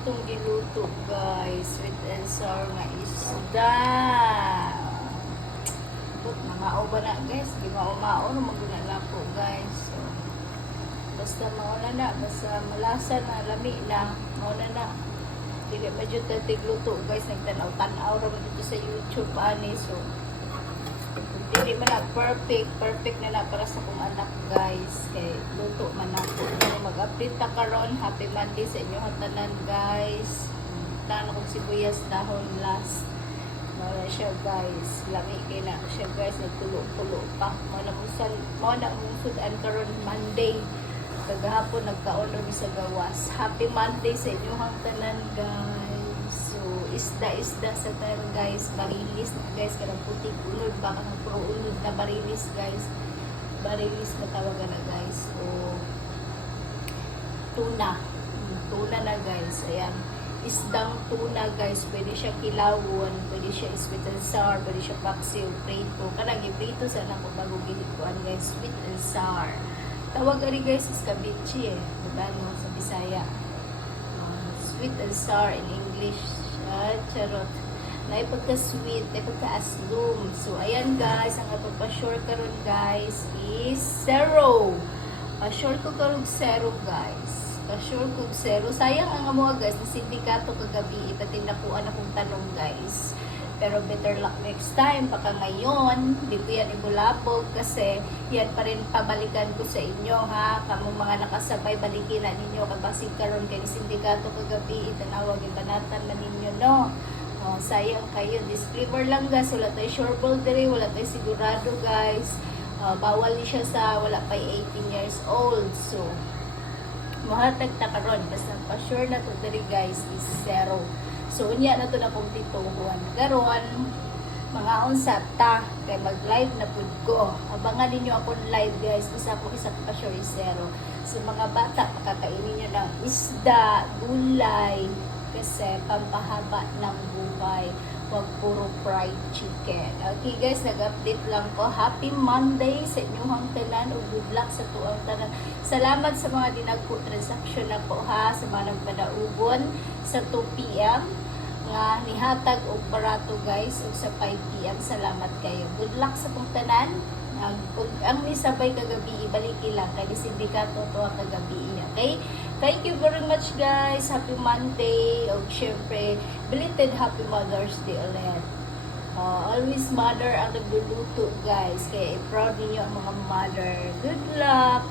itong giluto, guys. Sweet and sour nga isda. But mamao ba na, guys? Di mao-mao na maguna na po, guys. So, basta mauna na. Basta malasa na, lami na. Mauna na. Dili ba dyan tigluto, guys? Nagtanaw-tanaw naman dito sa YouTube, ani. So, dili man na perfect na na para sa kong anak, guys. Kay luto man ako. Mag-update ta karon. Happy Monday sa inyo hatanan, guys. Tano kong sibuyas dahon last. Wala siya, guys. Lami kay na siya, guys. Nagtulo-tulo pa. Mao na mong sudan karon Monday. Kagahapon nagkaon ro sa gawas. Happy Monday sa inyo hatanan, guys. So, isda sa tayo, guys. Barilis na, guys. Karang putik ulod. Baka ng puro ulod na barilis, guys. Barilis matawagan na, guys. So, tuna. Tuna na, guys. Ayan. Isdang tuna, guys. Pwede siya kilawon. Pwede siya sweet and sour. Pwede siya paksiw, prito. Kanang iprito sana kung bago gihikuan, guys. Sweet and sour. Tawag rin, guys, is kabichi, eh. Diba, no? Sa Bisaya. Sweet and sour in English. Charot. Na ipagka-sweet, na ipagka-aslum. So, ayan, guys. Ang ipagpa-sure karon, guys, is zero. Pa-sure ko karon zero, guys. Pa-sure ko zero. Sayang ang amuha, guys, na sindikato kagabi. Ipati nakuha na kong tanong, guys. Pero better luck next time. Baka ngayon, di ko yan ibulabog kasi yan pa rin pabalikan ko sa inyo, ha? Kamong mga nakasabay, balikin na ninyo. Kabasig karon kay sindikato kagabi, itanawag yung banatan na ninyo, no? Oh, sayang kayo. Disclaimer lang, guys. Wala tayo sure ball diri. Wala tayo sigurado, guys. Bawal ni siya sa wala pa 18 years old. So, mahatag ta karon. Basta pa sure na to diri, guys, is zero. So, unya na to na kong tituhuan. Karon, mga unsa ta, kay mag-live na pud ko. Abangan ninyo akong live, guys. Basta ako isa pa sure is zero. So, mga bata, pakakainin nyo ng isda, gulay, kasi pampahaba ng buhay. Huwag puro fried chicken. Okay, guys, nag-update lang ko. Happy Monday sa inyong tanan o good luck sa tuang tanan. Salamat sa mga dinagpo transaction na po, ha, sa mga nagpadaugon sa 2 p.m. nga nihatag og barato, guys, ug sa 5 p.m. Salamat kayo. Good luck sa tong tanan. Ang nisabay kagabi, ibaliki lang kay sindikato to kagabi. Okay? Thank you very much, guys. Happy Monday. O syempre, belated Happy Mother's Day ulit. Always mother ang nagluluto, guys. Kaya i-proud ninyo ang mga mother. Good luck!